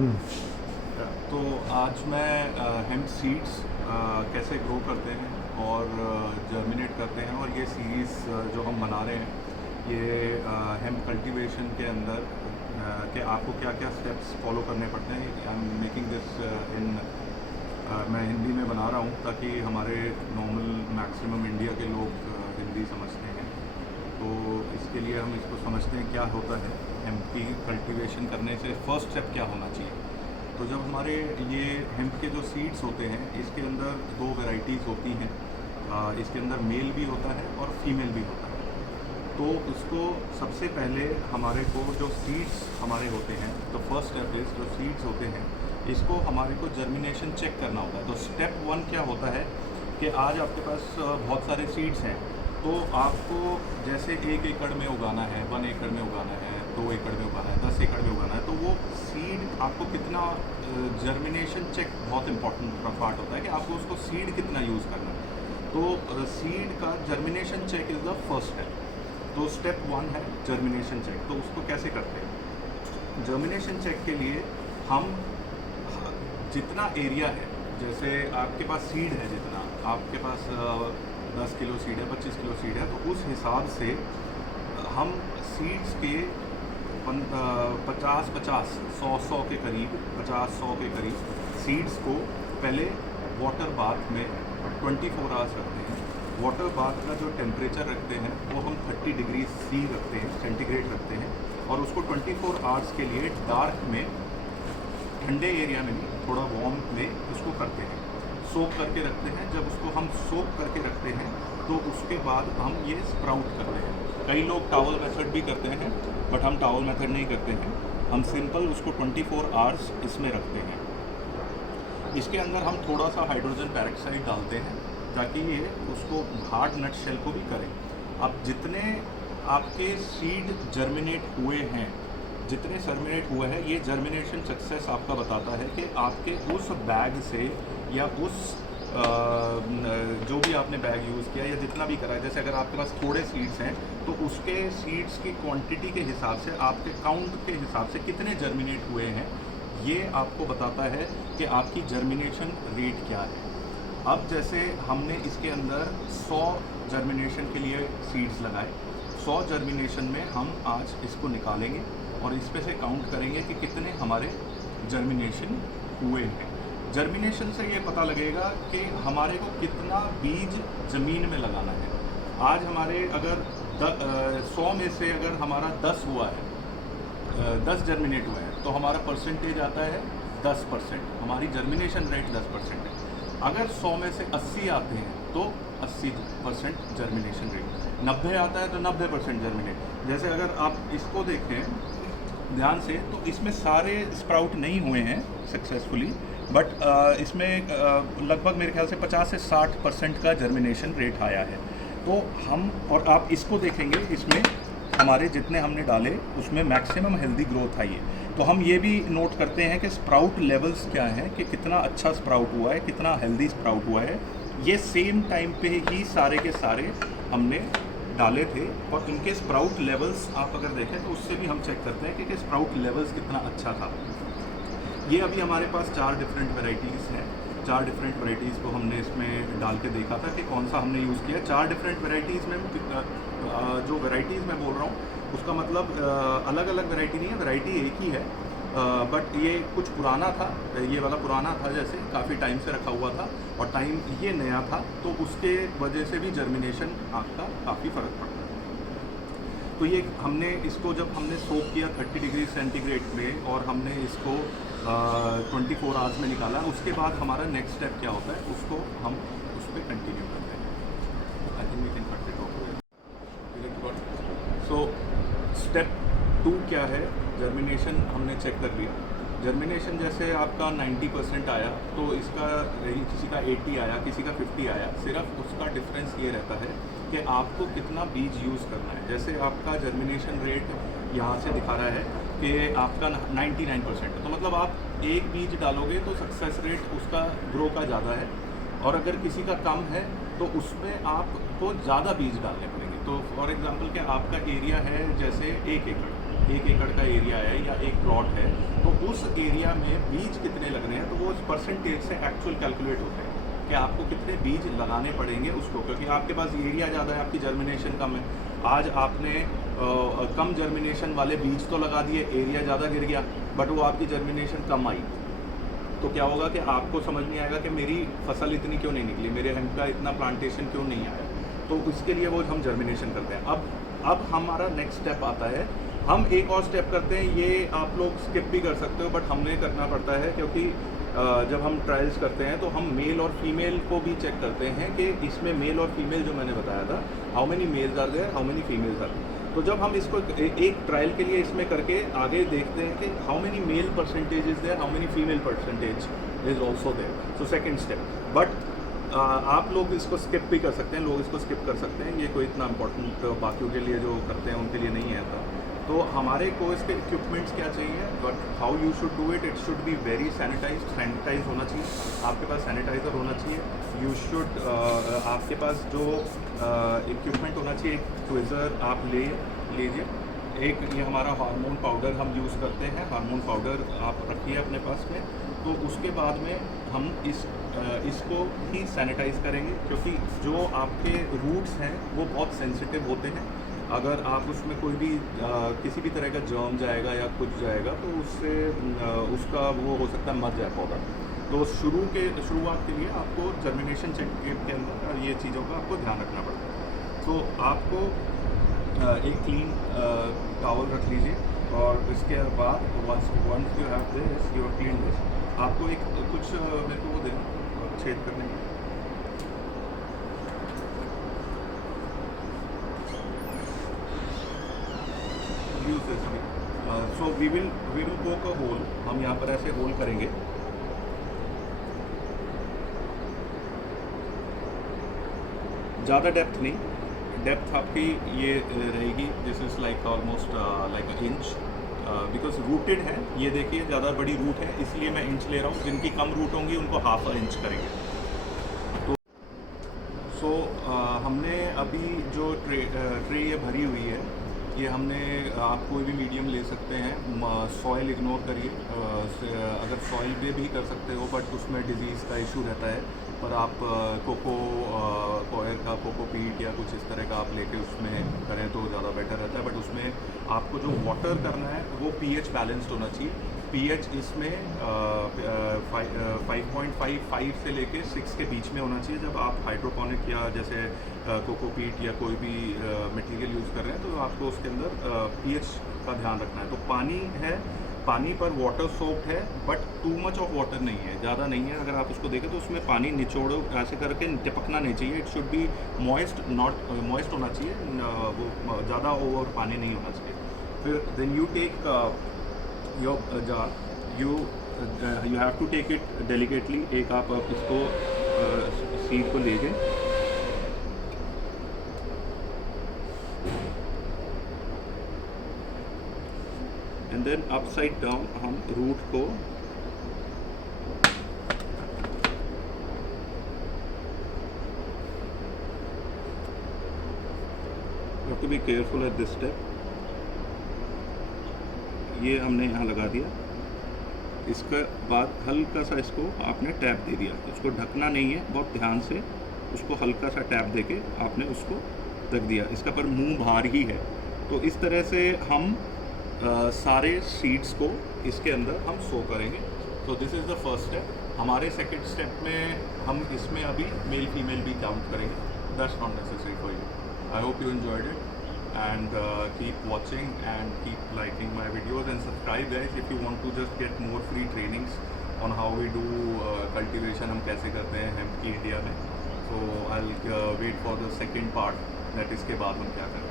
तो आज मैं हेम्प सीड्स कैसे ग्रो करते हैं और जर्मिनेट करते हैं, और ये सीरीज़ जो हम बना रहे हैं ये हेम्प कल्टीवेशन के अंदर कि आपको क्या क्या स्टेप्स फॉलो करने पड़ते हैं। I am making this in मैं हिंदी में बना रहा हूँ ताकि हमारे नॉर्मल मैक्सिमम इंडिया के लोग हिंदी समझते हैं। तो इसके लिए हम इसको समझते हैं क्या होता है हेम्प की कल्टीवेशन करने से फर्स्ट स्टेप क्या होना चाहिए। तो जब हमारे ये हेम्प के जो सीड्स होते हैं इसके अंदर दो वैरायटीज़ होती हैं। इसके अंदर मेल भी होता है और फीमेल भी होता है। तो उसको सबसे पहले हमारे को जो सीड्स हमारे होते हैं, तो फर्स्ट स्टेप इज़ जो सीड्स होते हैं इसको हमारे को जर्मिनेशन चेक करना होता है। तो स्टेप वन क्या होता है कि आज आपके पास बहुत सारे सीड्स हैं, तो आपको जैसे 1 एकड़ में उगाना है, 1 एकड़ में उगाना है, 2 एकड़ में उगाना है, 10 एकड़ में उगाना है, तो वो सीड आपको कितना जर्मिनेशन चेक बहुत इंपॉर्टेंट पार्ट होता है कि आपको उसको सीड कितना यूज़ करना है। तो सीड का germination check is the first step. तो स्टेप वन है जर्मिनेशन चेक। तो उसको कैसे करते हैं? जर्मिनेशन चेक के लिए हम जितना एरिया है, जैसे आपके पास सीड है, जितना आपके पास 10 किलो सीड है, 25 किलो सीड है, तो उस हिसाब से हम सीड्स के 50-50, 100-100 के करीब, 50-100 के करीब सीड्स को पहले वाटर बाथ में 24 आवर्स रखते हैं। वाटर बाथ का जो टेम्परेचर रखते हैं वो हम 30 डिग्री सी रखते हैं, सेंटीग्रेड रखते हैं, और उसको 24 आवर्स के लिए डार्क में, ठंडे एरिया में नहीं, थोड़ा वार्म में उसको करते हैं, सोक करके रखते हैं। जब उसको हम सोक करके रखते हैं तो उसके बाद हम ये स्प्राउट करते हैं। कई लोग टावल मेथड भी करते हैं, बट हम टावल मेथड नहीं करते हैं। हम सिंपल उसको 24 आवर्स इसमें रखते हैं। इसके अंदर हम थोड़ा सा हाइड्रोजन पेरोक्साइड डालते हैं ताकि ये उसको हार्ड नट शेल को भी करें। अब जितने आपके सीड जर्मिनेट हुए हैं, जितने जर्मिनेट हुए हैं, ये जर्मिनेशन सक्सेस आपका बताता है कि आपके उस बैग से या उस जो भी आपने बैग यूज़ किया या जितना भी करा है, जैसे अगर आपके पास थोड़े सीड्स हैं तो उसके सीड्स की क्वांटिटी के हिसाब से, आपके काउंट के हिसाब से कितने जर्मिनेट हुए हैं, ये आपको बताता है कि आपकी जर्मिनेशन रेट क्या है। अब जैसे हमने इसके अंदर 100 जर्मिनेशन के लिए सीड्स लगाए, 100 जर्मिनेशन में हम आज इसको निकालेंगे और इस पे से काउंट करेंगे कि कितने हमारे जर्मिनेशन हुए हैं। जर्मिनेशन से ये पता लगेगा कि हमारे को कितना बीज ज़मीन में लगाना है। आज हमारे अगर 100 में से अगर हमारा 10 हुआ है, 10 जर्मिनेट हुए हैं, तो हमारा परसेंटेज आता है 10%। हमारी जर्मिनेशन रेट 10% है। अगर 100 में से 80 आते हैं तो 80% जर्मिनेशन रेट, 90 आता है तो 90% जर्मिनेट। जैसे अगर आप इसको देखें ध्यान से, तो इसमें सारे स्प्राउट नहीं हुए हैं सक्सेसफुली, बट इसमें लगभग मेरे ख्याल से 50 से 60% का जर्मिनेशन रेट आया है। तो हम, और आप इसको देखेंगे, इसमें हमारे जितने हमने डाले उसमें मैक्सिमम हेल्दी ग्रोथ आई है। तो हम ये भी नोट करते हैं कि स्प्राउट लेवल्स क्या हैं, कि कितना अच्छा स्प्राउट हुआ है, कितना हेल्दी स्प्राउट हुआ है। ये सेम टाइम पे ही सारे के सारे हमने डाले थे, और इनके स्प्राउट लेवल्स आप अगर देखें तो उससे भी हम चेक करते हैं कि स्प्राउट लेवल्स कितना अच्छा था। ये अभी हमारे पास 4 डिफरेंट वैरायटीज़ हैं। 4 डिफरेंट वैरायटीज़ को हमने इसमें डाल के देखा था कि कौन सा हमने यूज़ किया। 4 डिफरेंट वैरायटीज़ में जो वैरायटीज़ मैं बोल रहा हूँ उसका मतलब अलग अलग वैरायटी नहीं है, वैरायटी एक ही है, बट ये कुछ पुराना था, ये वाला पुराना था, जैसे काफ़ी टाइम से रखा हुआ था, और टाइम ये नया था, तो उसके वजह से भी जर्मिनेशन आपका काफ़ी फ़र्क पड़ता है। तो ये हमने इसको जब हमने सोक किया 30 डिग्री सेंटीग्रेड में, और हमने इसको 24 आवर्स में निकाला, उसके बाद हमारा नेक्स्ट स्टेप क्या होता है, उसको हम उस पर कंटिन्यू करते हैं। I think we can cut it off. So step 2 क्या है? जर्मिनेशन हमने चेक कर लिया। जर्मिनेशन जैसे आपका 90% आया, तो इसका किसी का 80 आया, किसी का 50 आया। सिर्फ उसका डिफरेंस ये रहता है कि आपको कितना बीज यूज़ करना है। जैसे आपका जर्मिनेशन रेट यहाँ से दिखा रहा है कि आपका 99% है, तो मतलब आप एक बीज डालोगे तो सक्सेस रेट उसका ग्रो का ज़्यादा है, और अगर किसी का कम है तो उसमें आपको ज़्यादा बीज डालने पड़ेंगे। तो फॉर एग्जांपल कि आपका एरिया है जैसे 1 एकड़, 1 एकड़ का एरिया है या एक प्लॉट है, तो उस एरिया में बीज कितने लगने हैं, तो वो परसेंटेज से एक्चुअल कैलकुलेट होते हैं कि आपको कितने बीज लगाने पड़ेंगे उसको, क्योंकि आपके पास एरिया ज़्यादा है, आपकी जर्मिनेशन कम है। आज आपने कम जर्मिनेशन वाले बीज तो लगा दिए, एरिया ज़्यादा गिर गया, बट वो आपकी जर्मिनेशन कम आई, तो क्या होगा कि आपको समझ नहीं आएगा कि मेरी फसल इतनी क्यों नहीं निकली, मेरे हेम्प का इतना प्लांटेशन क्यों नहीं आया। तो उसके लिए वो हम जर्मिनेशन करते हैं। अब हमारा नेक्स्ट स्टेप आता है, हम एक और स्टेप करते हैं, ये आप लोग स्किप भी कर सकते हो, बट हमें करना पड़ता है, क्योंकि जब हम ट्रायल्स करते हैं तो हम मेल और फीमेल को भी चेक करते हैं कि इसमें मेल और फीमेल जो मैंने बताया था, how many males are there, how many females are. तो जब हम इसको एक ट्रायल के लिए इसमें करके आगे देखते हैं कि how many male percentage is there, how many female percentage is also there, so second step. But आप लोग इसको स्किप भी कर सकते हैं, लोग इसको स्किप कर सकते हैं, ये कोई इतना इम्पोर्टेंट बाकियों के लिए जो करते हैं उनके लिए नहीं है था। तो हमारे को इसके इक्विपमेंट्स क्या चाहिए, but how you should do it, it should be very sanitize होना चाहिए, आपके पास सैनिटाइज़र होना चाहिए। यू शुड आपके पास जो इक्विपमेंट होना चाहिए, एक ट्विज़र आप ले लीजिए, एक ये हमारा हार्मोन पाउडर हम यूज़ करते हैं, हार्मोन पाउडर आप रखिए अपने पास में। तो उसके बाद में हम इसको ही सैनिटाइज़ करेंगे, क्योंकि जो आपके रूट्स हैं वो बहुत सेंसिटिव होते हैं। अगर आप उसमें कोई भी किसी भी तरह का जर्म जाएगा या कुछ जाएगा तो उससे उसका वो हो सकता है मर जाए पौधा। तो शुरुआत के लिए आपको जर्मिनेशन चेक के अंदर ये चीज़ों का आपको ध्यान रखना पड़ता है। तो आपको एक क्लीन टॉवल रख लीजिए, और इसके बाद once you have this, you clean this, आपको एक कुछ मेरे को वो देना छेद करने के लिए। सो वी विल पोक अ होल, हम यहाँ पर ऐसे होल करेंगे। ज़्यादा डेप्थ नहीं, डेप्थ आपकी ये रहेगी, this is like almost like a inch, because rooted है, ये देखिए ज़्यादा बड़ी रूट है इसलिए मैं इंच ले रहा हूँ, जिनकी कम रूट होंगी उनको हाफ अ इंच करेंगे। तो हमने अभी जो ट्रे ये भरी हुई है, ये हमने, आप कोई भी मीडियम ले सकते हैं, सॉइल इग्नोर करिए, अगर सॉइल पे भी कर सकते हो, बट उसमें डिजीज़ का इशू रहता है, पर आप कोयर का कोकोपीट या कुछ इस तरह का आप लेके उसमें करें तो ज़्यादा बेटर रहता है। बट उसमें आपको जो वाटर करना है वो पीएच बैलेंस्ड होना चाहिए। पीएच इसमें 5.55 से लेके 6 के बीच में होना चाहिए। जब आप हाइड्रोपोनिक या जैसे कोकोपीट या कोई भी मटेरियल यूज़ कर रहे हैं तो आपको उसके अंदर पीएच का ध्यान रखना है। तो पानी है, पानी पर वाटर सोक्ड है, but too much of water नहीं है, ज़्यादा नहीं है। अगर आप उसको देखें तो उसमें पानी निचोड़ो ऐसे करके टपकना नहीं चाहिए, it should B moist, not moist होना चाहिए, वो ज़्यादा ओवर पानी नहीं होना चाहिए। फिर then you take your jar, you have to take it delicately. एक आप इसको सीड को लेके एंड देन अपसाइड डाउन हम रूट को to be careful at this step. ये हमने यहाँ लगा दिया, इसके बाद हल्का सा इसको आपने टैप दे दिया, उसको ढकना नहीं है, बहुत ध्यान से उसको हल्का सा टैप देके आपने उसको ढक दिया, इसका पर मुंह बाहर ही है। तो इस तरह से हम सारे सीड्स को इसके अंदर हम सो करेंगे। तो this is the first step. हमारे सेकंड स्टेप में हम इसमें अभी मेल फीमेल भी काउंट करेंगे, that's not necessary for you. I hope you enjoyed it and keep watching and keep liking my videos and subscribe guys if you want to just get more free trainings on how we do cultivation, हम कैसे करते हैं hemp की India में। So I'll wait for the second part, that इसके बाद हम क्या करते हैं।